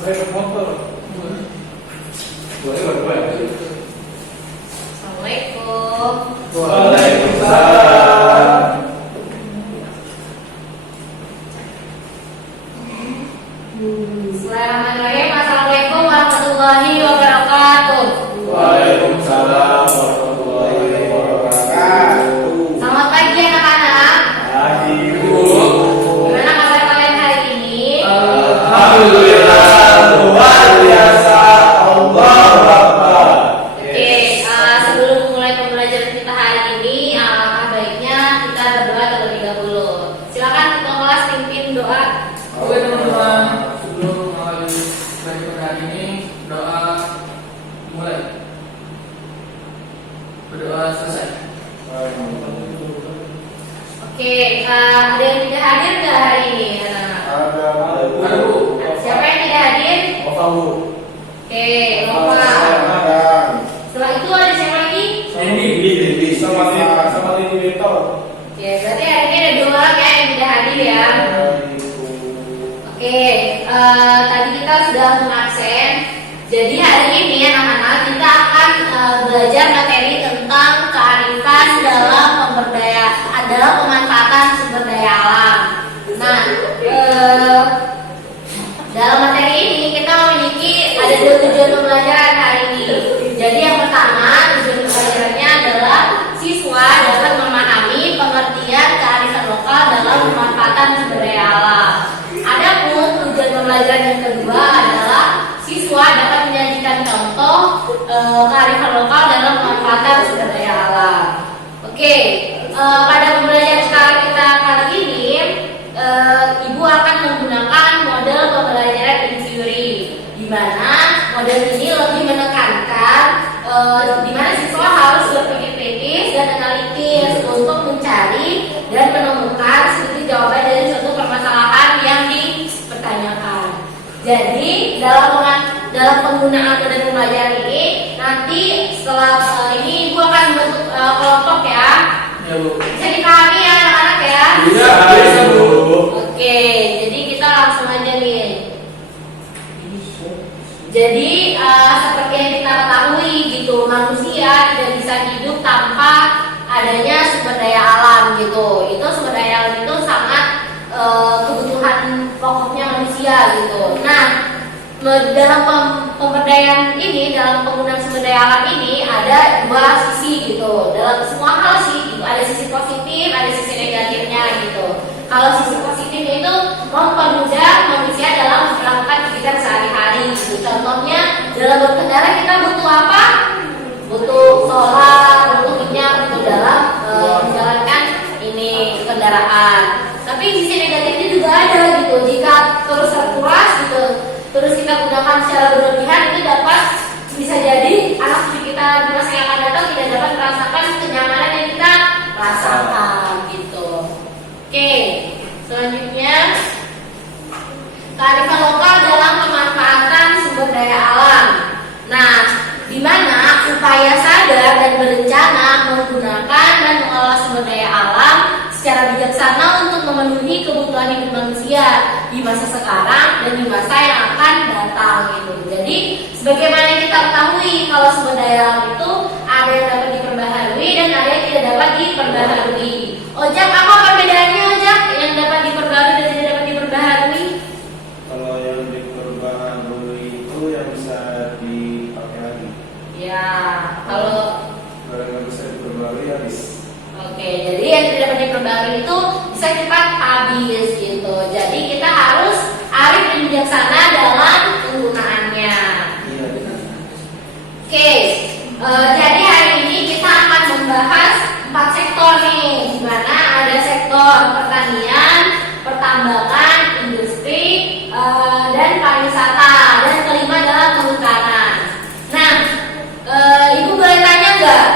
Sepeda motor. Boleh berdua ya? Assalamualaikum. Waalaikumsalam. Bismillahirrahmanirrahim. Assalamualaikum warahmatullahi wabarakatuh. Waalaikumsalam warahmatullahi wabarakatuh. Selamat pagi anak-anak. Pagi Bu. Gimana kabar kalian hari ini? Alhamdulillah luar biasa. Allahu Akbar. Oke, sebelum mulai pembelajaran kita hari ini, alangkah baiknya kita berdoa terlebih dahulu. Silakan ketua kelas pimpin doa. Oke teman-teman, sebelum mulai belajar hari ini, doa mulai. Berdoa selesai. Oke, ada yang tidak hadir nggak hari ini? Ada Bu. Siapa yang tidak hadir? Bapak Bu. Oke, Nova. Setelah itu ada siapa lagi? Ini sama ini Beto. Oke, berarti hari ini ada 2 orang ya yang tidak hadir ya. Oke, tadi kita sudah mengabsen. Jadi hari ini anak-anak kita akan belajar materi tentang kearifan dalam pemanfaatan sumber daya alam. Nah, dalam materi ini kita memiliki ada 2 tujuan pembelajaran hari ini. Jadi yang pertama tujuan pembelajarannya adalah siswa dapat memahami pengertian kearifan lokal dalam pemanfaatan sumber daya alam. Adapun tujuan pembelajaran yang kedua adalah siswa dapat menyajikan contoh kearifan lokal dalam pemanfaatan sumber daya alam. Oke, pada pembelajaran kita kali ini, Ibu akan menggunakan model pembelajaran inquiry, di mana model ini lebih menekankan di mana siswa harus berpikir kritis dan analitis untuk mencari dan menemukan solusi jawaban dari suatu permasalahan yang dipertanyakan. Jadi dalam penggunaan model pembelajaran ini, nanti setelah ini Ibu akan membentuk kelompok ya. Ya Bu. Bisa dipahami ya anak-anak ya? Bisa Bu. Oke, jadi kita langsung aja nih. Jadi seperti yang kita ketahui gitu, manusia tidak bisa hidup tanpa adanya sumber daya alam gitu. Itu sumber daya alam itu sangat kebutuhan pokoknya manusia gitu. Nah, dalam pemberdayaan ini, dalam penggunaan sumber daya alam ini ada 2 sisi gitu. Dalam semua hal sih, gitu. Ada sisi positif, ada sisi negatifnya gitu. Kalau sisi positifnya itu mempermudah manusia dalam melakukan kegiatan sehari-hari gitu. Contohnya dalam berkendara kita butuh apa? Butuh solar, butuh minyak untuk dalam menjalankan ini kendaraan. Tapi sisi negatifnya juga ada gitu. Jika terus terkuras gitu, terus kita gunakan secara berlebihan, itu dapat bisa jadi anak cucu kita di masa yang akan datang tidak dapat merasakan kenyamanan yang kita rasakan gitu. Oke, selanjutnya kearifan lokal dalam pemanfaatan sumber daya alam. Nah, di mana upaya sadar dan berencana menggunakan dan mengelola sumber daya alam secara bijaksana untuk memenuhi kebutuhan hidup manusia di masa sekarang dan di masa yang akan datang gitu. Jadi sebagaimana yang kita ketahui kalau sumber daya alam itu ada yang dapat diperbaharui dan ada yang tidak dapat diperbaharui. Ojak, apa perbedaannya Ojak yang dapat diperbaharui dan tidak dapat diperbaharui? Kalau yang diperbaharui itu yang bisa dipakai lagi. Ya, kalau yang bisa diperbaharui habis. oke, jadi yang tidak dapat diperbarui itu bisa cepat habis gitu. Jadi kita harus arif dan bijaksana dalam penggunaannya. Iya benar. Oke, jadi hari ini kita akan membahas 4 sektor nih, di mana ada sektor pertanian, pertambangan, industri, dan pariwisata, dan kelima adalah kehutanan. Nah, Ibu boleh tanya nggak?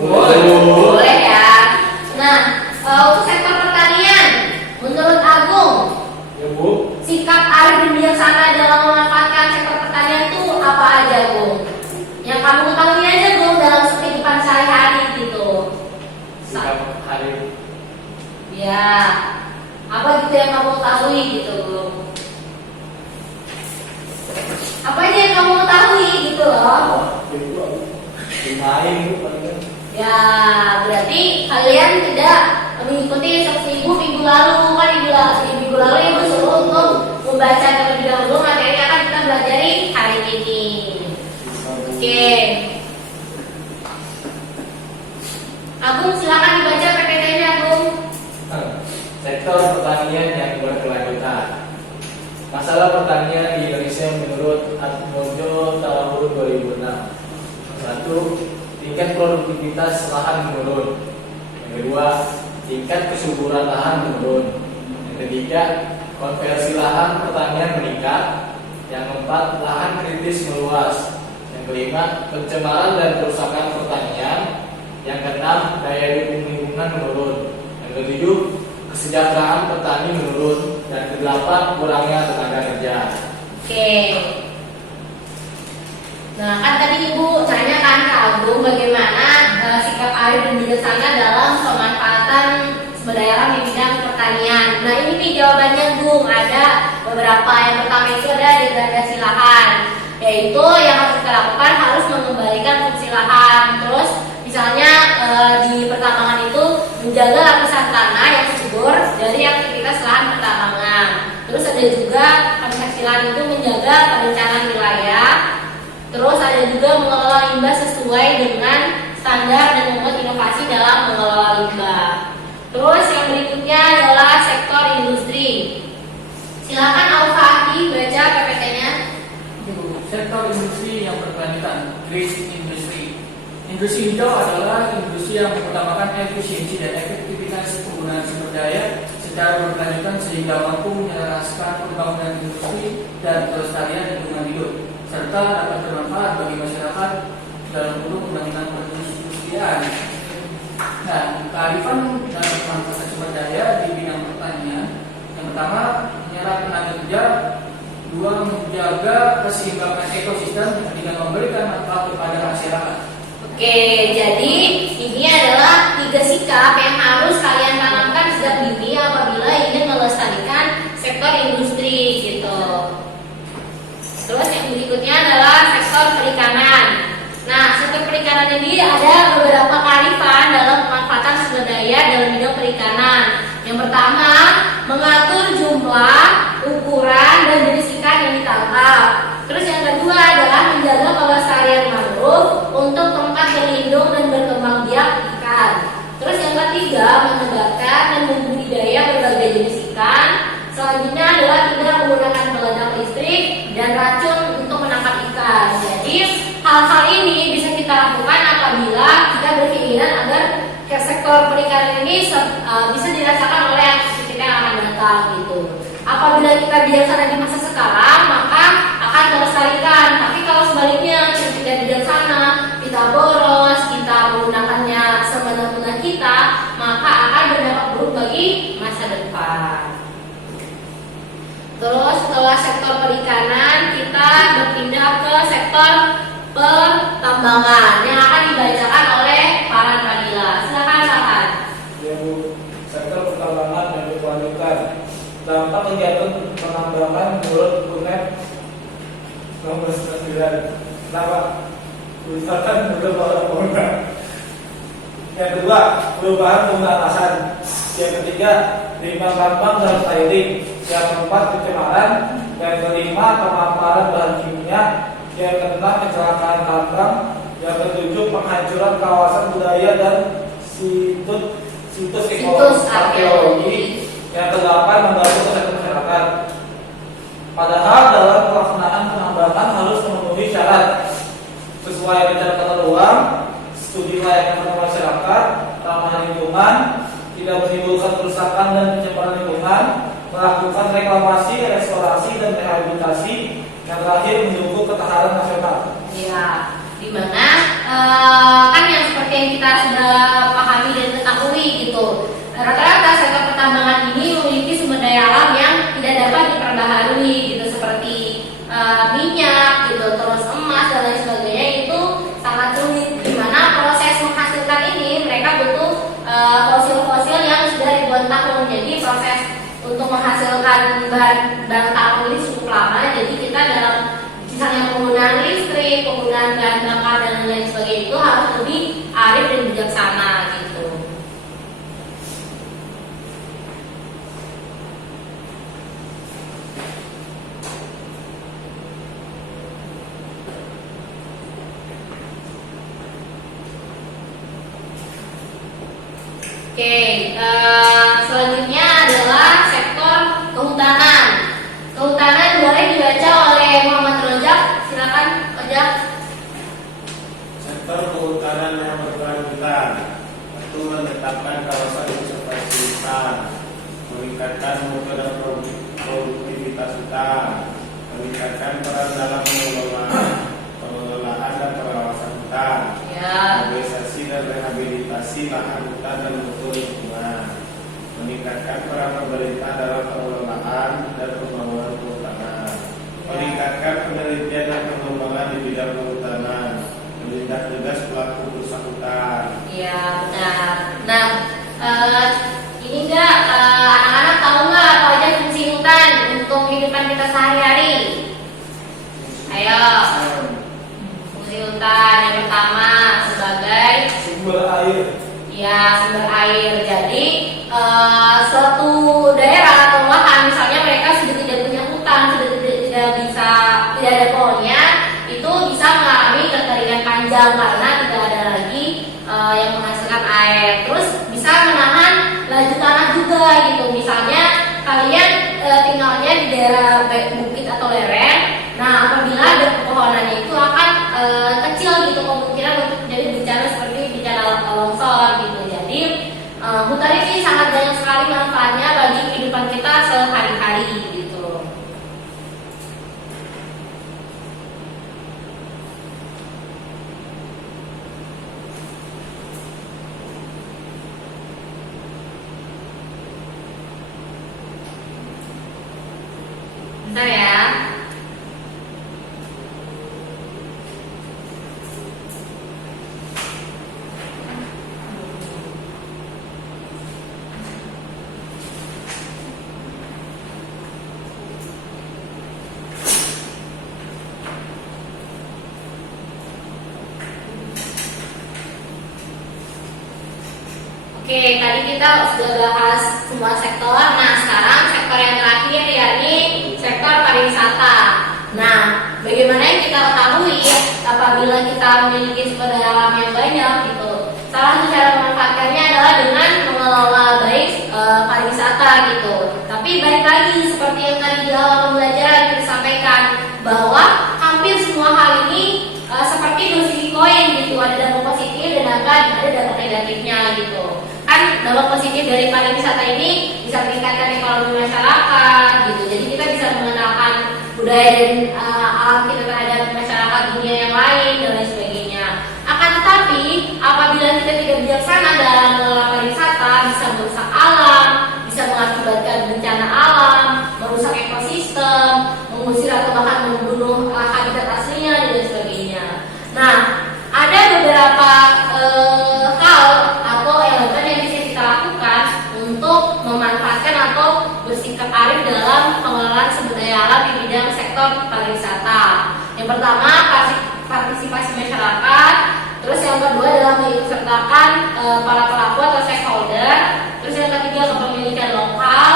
Boleh ya. Nah, untuk sektor pertanian, menurut Agung, Ya Bu. sikap arif dan bijaksana dalam memanfaatkan sektor pertanian itu apa aja, Gung? Yang kamu ketahui aja, Gung, dalam kehidupan sehari-hari gitu. Sikap hari. Ya, apa gitu yang kamu ketahui gitu, Gung? gitu loh. Main itu paling. Ya, berarti kalian tidak mengikuti instruksi ibu minggu lalu. Kan minggu lalu ibu suruh untuk membaca terlebih dahulu materi yang akan kita pelajari hari ini. Oke. Agung, silakan dibaca PPT-nya, Agung. Sektor pertanian yang berkelanjutan. Masalah pertanian di Indonesia menurut Atmojo tahun 2006. 1. Tingkat produktivitas lahan menurun. Yang kedua, tingkat kesuburan lahan menurun. Yang ketiga, konversi lahan pertanian meningkat. Yang keempat, lahan kritis meluas. Yang kelima, pencemaran dan kerusakan pertanian. Yang keenam, daya dukung lingkungan menurun. Yang ketujuh, kesejahteraan petani menurun. Dan kedelapan, kurangnya tenaga kerja. Oke. Nah, kan tadi Ibu tanya kan ke Agung bagaimana sikap arif dan bijaksana dalam pemanfaatan sumber daya alam di bidang pertanian. Nah, ini nih jawabannya, Gung. Ada beberapa. Yang pertama itu ada degradasi lahan, yaitu yang harus kita lakukan harus mengembalikan fungsi lahan. Terus misalnya di pertambangan itu menjaga lapisan tanah yang subur dari aktivitas lahan pertambangan. Terus ada juga penghasilan itu menjaga perencanaan wilayah. Terus ada juga mengelola limbah sesuai dengan standar dan membuat inovasi dalam mengelola limbah. Terus yang berikutnya adalah sektor industri. Silakan Al-Fahdi baca PPT-nya. Sektor industri yang berkelanjutan, green industry. Industri hijau adalah industri yang mengutamakan efisiensi dan efektivitas penggunaan sumber daya secara berkelanjutan sehingga mampu menyelaraskan pembangunan industri dan kelestarian lingkungan hidup, serta dapat bermanfaat bagi masyarakat dalam bentuk pembangunan perindustrian. Nah, kearifan dalam pemanfaatan sumber daya di bidang pertanian, yang pertama menyerap tenaga kerja, dua menjaga keseimbangan ekosistem dengan memberikan manfaat kepada masyarakat. Oke, jadi ini adalah 3 sikap yang harus kalian tanamkan sejak dini apabila ingin melestarikan sektor industri gitu. Terus yang berikutnya adalah sektor perikanan. Nah, sektor perikanan ini ada beberapa kearifan dalam pemanfaatan sumber daya dalam bidang perikanan. Yang pertama, mengatur jumlah, ukuran, dan jenis ikan yang ditangkap. Terus yang kedua adalah menjaga kelestarian mangrove untuk tempat berlindung dan berkembang biak ikan. Terus yang ketiga, menegakkan dan membudidaya berbagai jenis ikan. Selanjutnya adalah tidak menggunakan peledak listrik dan racun untuk menangkap ikan. Jadi hal-hal ini bisa kita lakukan apabila kita berkeinginan agar sektor perikanan ini bisa dirasakan oleh kita yang akan datang gitu. Apabila kita bijaksana di masa sekarang, maka akan melestarikan. Tapi kalau sebaliknya kita tidak bijaksana, kita boros, kita menggunakannya semena-mena kita, maka akan berdampak buruk bagi masa depan. Terus setelah sektor perikanan, kita berpindah ke sektor pertambangan yang akan dibacakan oleh Farhan Fadila. Silakan Farhan. Sektor pertambangan yang berkelanjutan. Dampak kegiatan penambangan menurut UNED nomor 9. Kenapa? Misalkan beberapa penggunaan. Yang kedua, perubahan penggunaan lahan. Yang ketiga, limbah tambang dan tiling. Yang keempat, pencemaran. Yang kelima, pemaparan bahan kimia. Yang keenam, kecelakaan tambang. Yang ketujuh, penghancuran kawasan budaya dan situs arkeologi. Yang kedelapan, mengganggu kesehatan masyarakat. Padahal dalam pelaksanaan penambangan harus memenuhi syarat sesuai rencana tata ruang, studi layanan pada masyarakat, ramah lingkungan, tidak menimbulkan kerusakan dan pencemaran lingkungan, melakukan reklamasi, restorasi dan rehabilitasi, yang terakhir mendukung ketahanan nasional. Ya, dimana kan yang seperti yang kita sudah pahami dan ketahui gitu. Rata-rata sektor pertambangan ini memiliki sumber daya alam yang tidak dapat diperbaharui gitu, seperti minyak gitu, terus emas dan lain sebagainya itu sangat sulit. Dimana proses menghasilkan ini mereka butuh fosil-fosil yang sudah ribuan tahun. Jadi proses untuk menghasilkan bahan tambang ini cukup lama. Jadi kita dalam misalnya penggunaan listrik penggunaan bahan bakar dan lain sebagainya itu harus lebih arif dan bijaksana gitu. Oke, selanjutnya adalah sektor kehutanan. Kehutanan boleh dibaca oleh Muhammad Rojak. Silakan, Rojak. Sektor kehutanan yang berkelanjutan itu menetapkan kawasan konservasi hutan, meningkatkan mutu dan produktivitas hutan, meningkatkan peran dalam pengelolaan dan pengawasan hutan, Ya. mobilisasi dan rehabilitasi lahan hutan dan mutu lingkungan, meningkatkan peran pemerintah dalam pengelolaan dan pembangunan kehutanan, meningkatkan penelitian dan pengembangan di bidang kehutanan, menindak tegas pelaku perusak hutan. Iya, benar. Nah, ini enggak anak-anak tahu nggak apa aja fungsi hutan untuk kehidupan kita sehari-hari? Ayo, fungsi hutan yang pertama sebagai Sumber air. ya sumber air. Jadi suatu daerah atau lahan, misalnya mereka sudah tidak punya hutan, sudah tidak ada pohonnya, itu bisa mengalami kekeringan panjang karena tidak ada lagi yang menghasilkan air. Terus bisa menahan laju tanah juga gitu. Misalnya kalian tinggalnya di daerah bukit atau lereng. Nah, apabila ada pepohonannya itu akan kecil gitu kemungkinan untuk terjadi bencana seperti bencana longsor gitu. Jadi hutan ini sangat banyak sekali manfaatnya bagi kehidupan kita sehari-hari gitu. Bentar ya. Oke, tadi kita sudah bahas semua sektor. Nah, sekarang sektor yang terakhir yakni sektor pariwisata. Nah, bagaimana yang kita ketahui apabila kita memiliki sumber daya alam yang banyak gitu. Salah satu cara memanfaatkannya adalah dengan mengelola baik pariwisata gitu. Tapi balik lagi seperti yang tadi di awal pembelajaran kita sampaikan bahwa hampir semua hal ini seperti dua sisi koin gitu, ada dampak positif dan ada dampak negatifnya gitu. Kan dampak positif dari pariwisata ini bisa meningkatkan ekonomi masyarakat gitu. Jadi kita bisa mengenalkan budaya dan alam kita terhadap masyarakat dunia yang lain dan lain sebagainya. Akan tetapi apabila kita tidak bijaksana dalam mengelola pariwisata, bisa merusak alam, bisa mengakibatkan bencana alam, merusak ekosistem, mengusir atau bahkan membunuh habitat aslinya dan lain sebagainya. Nah, ada beberapa hal atau elemen yang bisa kita lakukan untuk memanfaatkan atau bersikap arif dalam pengelolaan sumber daya alam di bidang sektor pariwisata. Yang pertama, partisipasi masyarakat. Terus yang kedua adalah mengikutsertakan para pelaku atau stakeholder. Terus yang ketiga, kepemilikan lokal.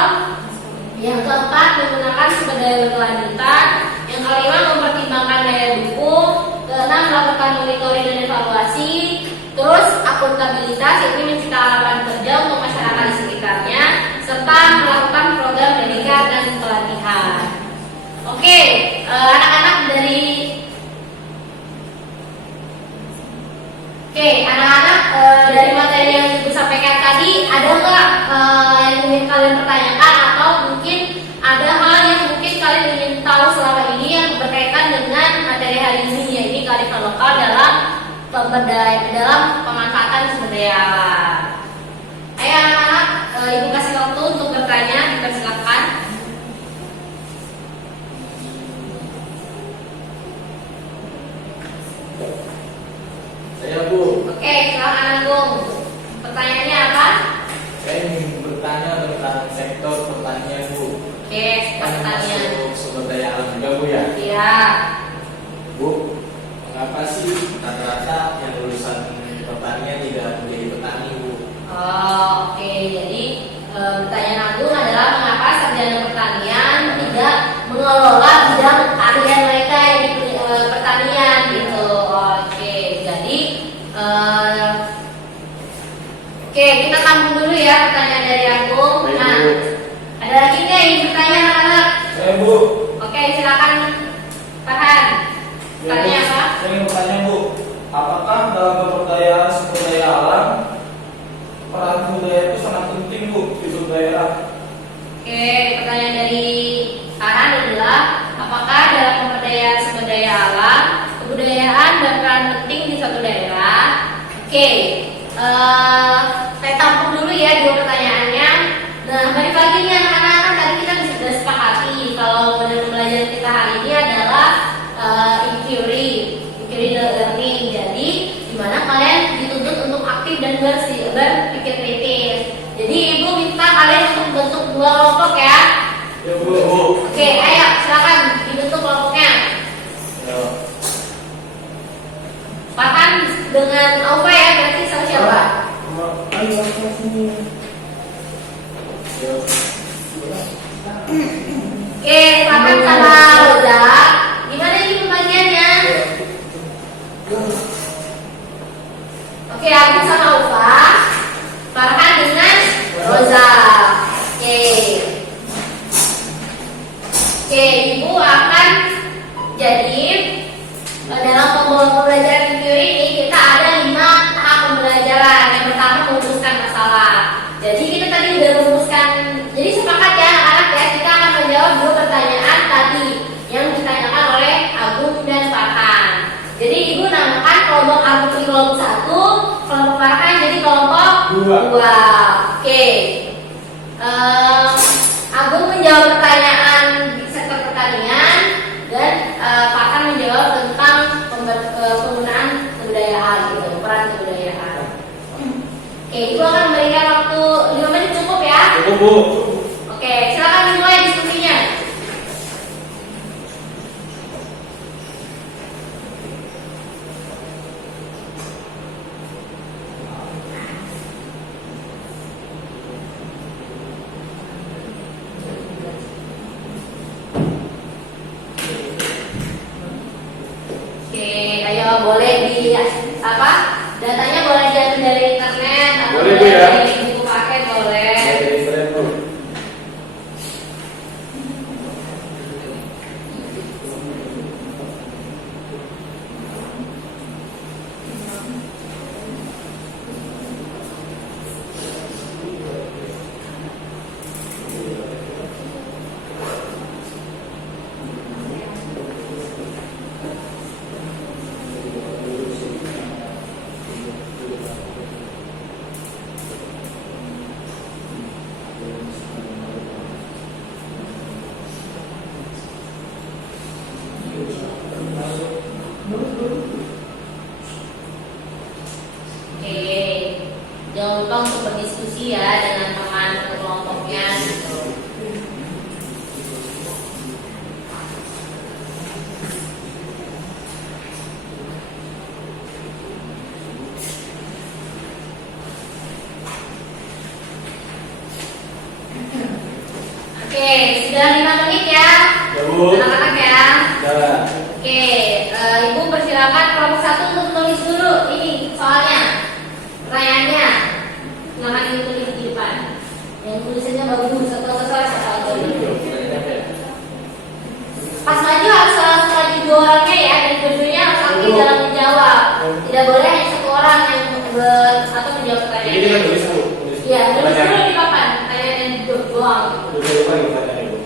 Yang keempat, menggunakan sumber daya berkelanjutan. Yang kelima, mempertimbangkan daya dukung. Keenam, melakukan monitoring dan evaluasi. Terus akuntabilitas, yaitu menciptakan lapangan kerja untuk masyarakat di sekitarnya, serta melakukan program pendidikan dan pelatihan. Oke, anak-anak dari materi yang Ibu sampaikan tadi, ada nggak yang ingin kalian pertanyakan atau mungkin ada hal yang mungkin kalian ingin tahu selama ini yang berkaitan dengan materi hari ini, yaitu kearifan lokal dalam pemanfaatan sumber daya alam. Ayo anak-anak, Ibu kasih waktu untuk bertanya, dipersilakan. Saya Bu. Oke, silakan Agung. Pertanyaannya apa? Saya ingin bertanya tentang sektor pertanian Bu. Oke, sektor pertanian. Masuk sumber daya alam juga Bu ya. Iya. Bu, Mengapa sih rata-rata yang lulusan pertanian tidak menjadi petani, Bu? Oh, oke, jadi pertanyaan Agung adalah mengapa sarjana pertanian tidak mengelola bidang keahlian mereka yang di pertanian gitu. Oke, jadi oke, kita tampung dulu ya pertanyaan dari Agung. Nah, ada lagi nggak yang bertanya anak-anak? Saya, Bu. Oke, silakan Farhan. Tanya apa? Saya ingin bertanya, Bu. Apakah dalam pemberdayaan sumber daya alam peran budaya itu sangat penting, Bu, di suatu daerah? Oke, pertanyaan dari Farhan adalah apakah dalam pemberdayaan sumber daya alam kebudayaan berperan penting di suatu daerah? Oke, saya tampung dulu ya dua pertanyaannya. Nah, balik lagi nih anak-anak, kan tadi kita sudah sepakati kalau model pembelajaran kita hari ini adalah inquiry learning. Jadi dimana kalian dituntut untuk aktif dan berpikir kritis. Jadi ibu minta kalian untuk bentuk dua kelompok ya. Ya, Bu. Oke, ayo silakan dibentuk kelompoknya. Ya. Farhan dengan Aufa ya, berarti sama siapa? Ayo sini. Ya. Oke, Farhan sama Roza. Gimana ini pembagiannya? Oke, aku sama Aufa. Farhan dengan Roza. Oke. Oke, ibu akan jadi dalam pembelajaran teori ini kita ada 5 tahap pembelajaran. Yang pertama merumuskan masalah. Jadi kita tadi udah merumuskan. Jadi sepakat ya anak-anak ya, kita akan menjawab 2 pertanyaan tadi yang ditanyakan oleh Agung dan Farhan. Jadi ibu namakan kelompok Agung di kelompok 1, kelompok Farhan jadi kelompok 2. Oke. Agung menjawab pertanyaan di sektor pertanian dan Farhan menjawab tentang penggunaan kebudayaan gitu, peran kebudayaan. Oke, ibu akan memberikan waktu 5 menit cukup ya. Cukup, Bu. Oke, silakan dimulai diskusinya. Oke, ayo boleh di apa? Datanya boleh diambil dari internet atau Boleh, Bu, ya. dari buku paket boleh. Jadi keren, Bu. Oke, jangan lupa untuk berdiskusi ya dengan teman kelompoknya gitu. Oke, sudah 5 menit ya, Ya, Bu. anak-anak ya. Jalan. Oke, ibu persilakan kelompok 1 untuk tulis dulu ini soalnya, pertanyaannya. Silakan ditulis di depan. Yang tulisannya bagus atau sesuai atau pas maju harus maju 2 orangnya ya, dan dua-duanya harus aktif dalam menjawab. Tidak boleh hanya 1 orang yang atau menjawab Jadi kita pertanyaan. tulis, Bu. Iya, tulis dulu di papan. Pertanyaan doang. Tulis apa yang pertanyaan, Bu?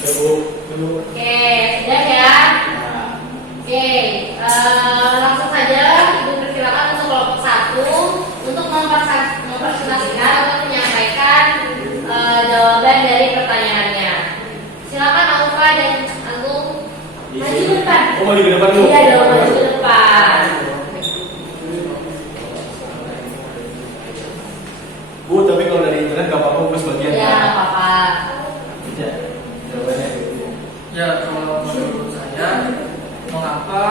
Bu. Oke, sudah ya. Nah, Oke, langsung saja Ibu persilakan untuk kelompok 1 untuk mempresentasikan atau menyampaikan jawaban dari pertanyaannya. Silakan Alfa dan Agung maju ke depan. Oh, maju ke depan dulu. Iya dong, maju ke depan. Bu, tapi kalau dari internet nggak apa-apa, Bu, sebagian. Ya, nggak apa-apa. Bisa. Jawabannya Bu. Ya, kalau menurut saya, mengapa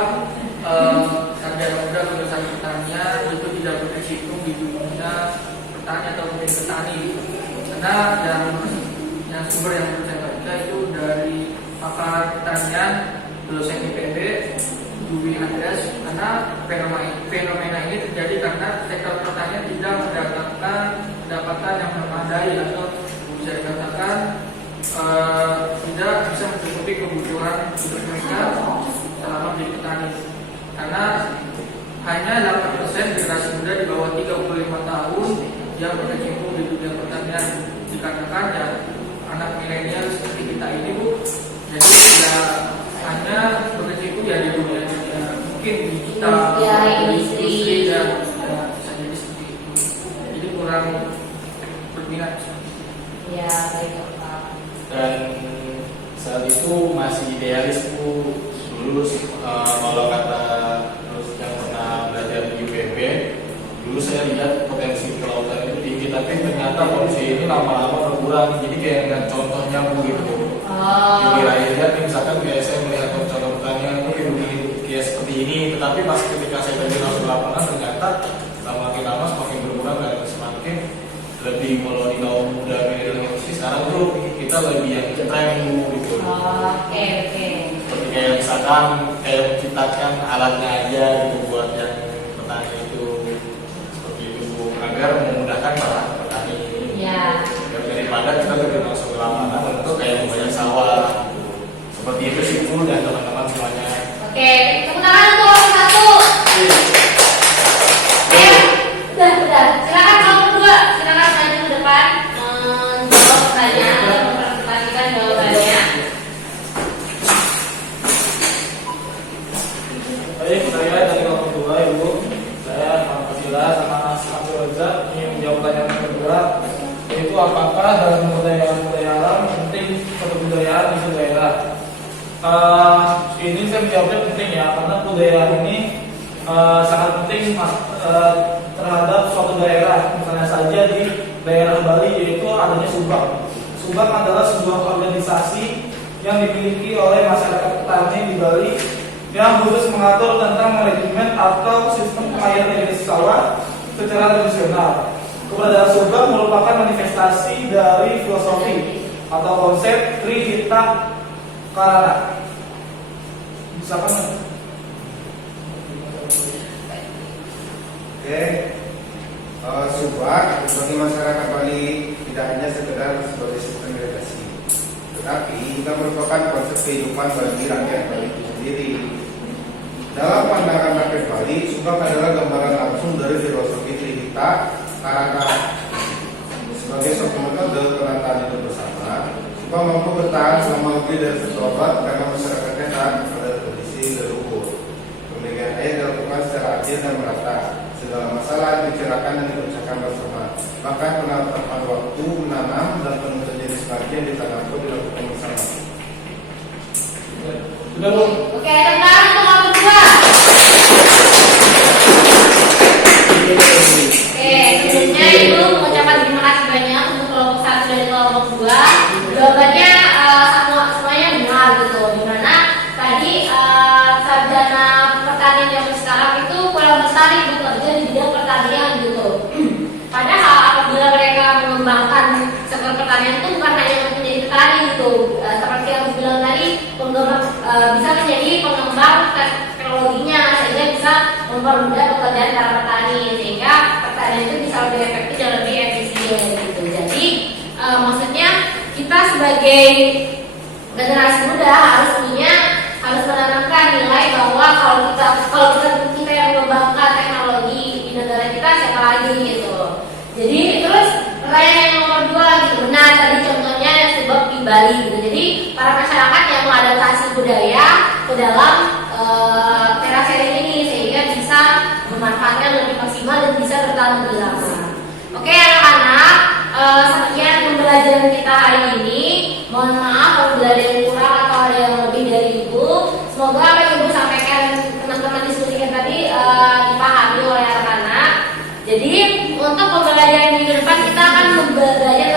sarjana muda lulusan pertanian itu tidak berkecimpung di dunia pertanian atau mungkin petani? Karena yang sumber yang menurut saya baca itu dari pakar pertanian dosen IPB Dwi Andreas, karena fenomena ini terjadi karena sektor pertanian tidak mendapatkan pendapatan yang memadai atau bisa dikatakan tidak bisa mencukupi kebutuhan hidup mereka selama menjadi petani, karena hanya 8% generasi muda di bawah 35 tahun yang berkecimpung di dunia pertanian, dikarenakan ya anak milenial seperti kita ini, Bu, jadi ya hanya berkecimpung ya di dunia mungkin digital, Ya, industri dan bisa jadi seperti itu, jadi kurang berminat. Ya, baik Pak. Dan saat itu masih idealis, Bu, lulus kalau kata lulus yang pernah belajar di UPB, dulu saya lihat potensi kelautan itu tinggi, tapi ternyata potensi ini lama-lama berkurang. Jadi kayak dengan contohnya, Bu, gitu. Di wilayahnya, misalkan kayak saya melihat contoh pertanian itu kayak seperti ini, tetapi pas ketika saya terjun langsung ke lapangan, ternyata semakin lama semakin berkurang dan semakin lebih, kalau di kaum muda milenial sih sekarang tuh kita lebih yang tren, Bu, gitu. Oke. Seperti kayak misalkan kayak menciptakan alatnya aja gitu buat yang petani itu, seperti itu, Bu, agar memudahkan para petani. Ya. Daripada kita terjun langsung ke lapangan untuk kayak banyak sawah, gitu. Seperti itu sih, Bu, dan teman-teman semuanya. Oke, tepuk tangan untuk kelompok 1. Udah. Silakan kelompok 2. Silakan maju ke depan menjawab pertanyaan atau mempresentasikan jawabannya. Baik, saya dari kelompok 2, Ibu. Saya Pak Fasila sama Abdul Razak ingin menjawab pertanyaan yang kedua, yaitu apakah dalam budaya alam penting kebudayaan di suatu daerah? Ini saya menjawabnya penting ya, karena budaya ini sangat penting terhadap suatu daerah. Misalnya saja di daerah Bali, yaitu adanya Subang. Subang adalah sebuah organisasi yang dimiliki oleh masyarakat petani di Bali yang khusus mengatur tentang manajemen atau sistem pengairan irigasi sawah secara tradisional. Keberadaan Subang merupakan manifestasi dari filosofi atau konsep Trihita Karana. Misalkan Subak bagi masyarakat Bali tidak hanya sekedar sebagai sistem irigasi, tetapi juga merupakan konsep kehidupan bagi rakyat Bali itu sendiri. Dalam pandangan rakyat Bali, Subak adalah gambaran langsung dari filosofi Trihita Karana. Sebagai suatu metode penataan hidup bersama, Subak mampu bertahan selama lebih dari 1 abad karena masyarakatnya taat pada tradisi leluhur. Pembagian air dilakukan secara adil dan merata. Segala masalah dibicarakan dan dikerjakan bersama. Bahkan penetapan waktu menanam dan penentuan jenis padi yang ditanam pun dilakukan bersama. sudah, Bu. Oke, tentang kelompok 2. Oke, sebelumnya Ibu mengucapkan terima kasih banyak untuk kelompok 1 dan kelompok 2. Jawabannya semuanya benar gitu. Dimana tadi sarjana pertanian yang sekarang itu kurang bestari bekerja di bidang pertanian gitu. Padahal apabila mereka mengembangkan sektor pertanian itu bukan hanya untuk menjadi petani gitu. Seperti yang dibilang tadi, bisa menjadi pengembang teknologinya sehingga bisa mempermudah pekerjaan para petani, sehingga pertanian itu bisa lebih efektif dan lebih efisien gitu. Jadi maksudnya kita sebagai generasi muda harus menanamkan nilai bahwa kalau kita yang mengembangkan teknologi di negara kita, siapa lagi gitu. Jadi terus pertanyaan yang nomor 2 gitu, benar tadi contohnya Subak di Bali. Bali gitu. Jadi para masyarakat yang mengadaptasi budaya ke dalam teras sharing ini sehingga bisa memanfaatkan lebih maksimal dan bisa bertahan lebih lama. Oke anak-anak, sekian pembelajaran kita hari ini. Mohon maaf apabila ada yang kurang atau ada yang lebih dari itu. Semoga apa yang Ibu sampaikan teman-teman diskusikan tadi dipahami oleh anak-anak. Jadi untuk pembelajaran minggu depan kita akan belajar